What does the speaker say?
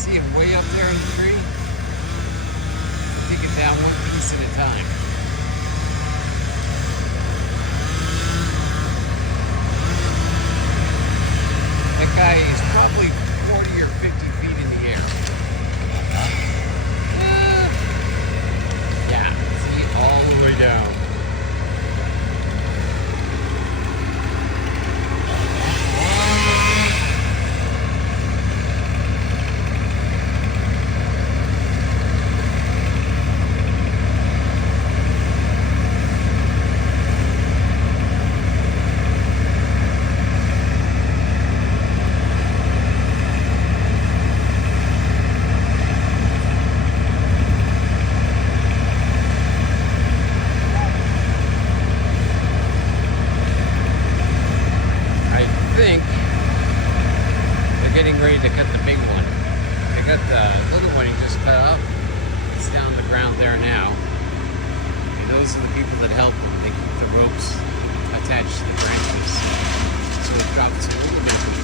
See him way up there in the tree? Take it down one piece at a time. That guy is probably 40 or 50 feet in the air. Yeah, see, all the way down. I think they're getting ready to cut the big one. They got the little one he just cut up. It's down the ground there now. And those are the people that help them. They keep the ropes attached to the branches. So it drops a little bit.